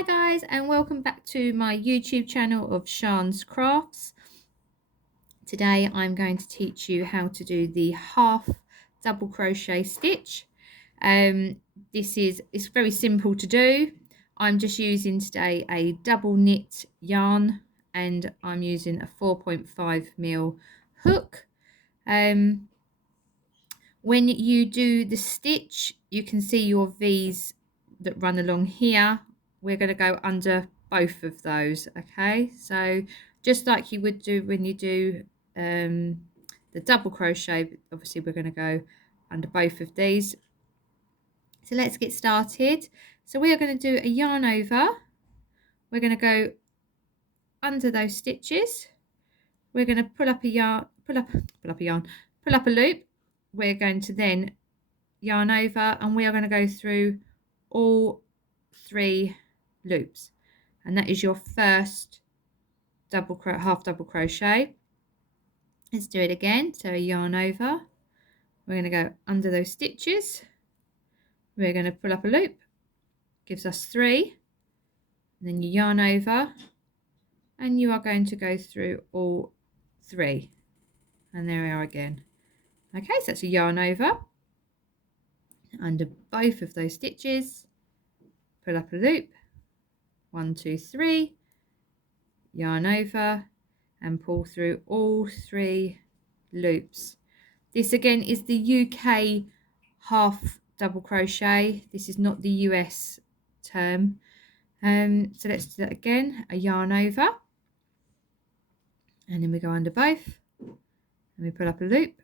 Hi guys, and welcome back to my YouTube channel of Sian's Crafts. Today I'm going to teach you how to do the half double crochet stitch. It's very simple to do. I'm just using today a double knit yarn and I'm using a 4.5mm hook. When you do the stitch, you can see your V's that run along here. We're going to go under both of those, okay? So just like you would do when you do the double crochet, obviously we're going to go under both of these. So let's get started. So we are going to do a yarn over. We're going to go under those stitches. We're going to pull up a loop. We're going to then yarn over and we are going to go through all 3 loops, and that is your first half double crochet. Let's do it again. So yarn over, we're going to go under those stitches, we're going to pull up a loop, gives us 3, and then you yarn over and you are going to go through all 3, and there we are again. Okay, so that's a yarn over under both of those stitches, pull up a loop, 1 2 3, yarn over and pull through all 3 loops. This again is the UK half double crochet. This is not the US term. So let's do that again. A yarn over and then we go under both and we pull up a loop.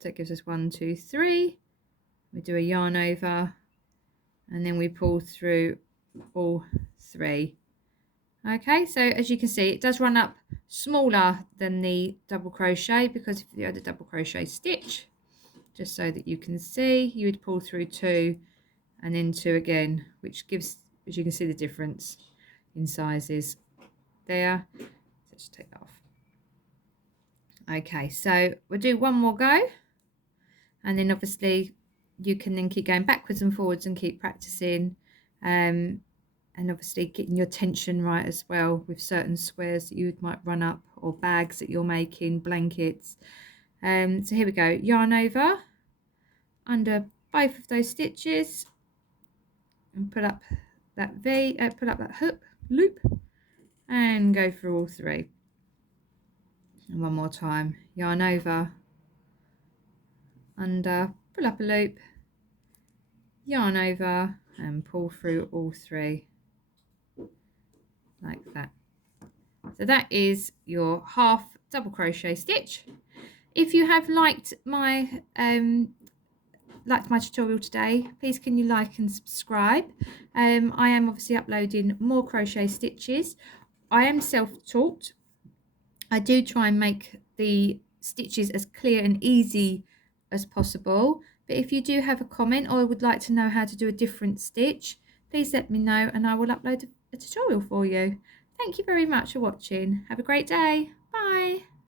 So it gives us 1 2 3. We do a yarn over and then we pull through all 3. Okay, so as you can see, it does run up smaller than the double crochet because if you had a double crochet stitch, just so that you can see, you would pull through 2 and then 2 again, which gives, as you can see, the difference in sizes there. Let's just take that off. Okay, so we'll do one more go, and then obviously you can then keep going backwards and forwards and keep practicing. And obviously getting your tension right as well with certain squares that you might run up, or bags that you're making, blankets. So here we go, yarn over under both of those stitches and pull up that pull up that hook loop and go through all 3. And one more time, yarn over, under, pull up a loop, yarn over and pull through all 3. Like that. So that is your half double crochet stitch. If you have liked my tutorial today, please can you like and subscribe. I am obviously uploading more crochet stitches. I am self-taught. I do try and make the stitches as clear and easy as possible, but if you do have a comment or would like to know how to do a different stitch, please let me know and I will upload a tutorial for you. Thank you very much for watching. Have a great day. Bye.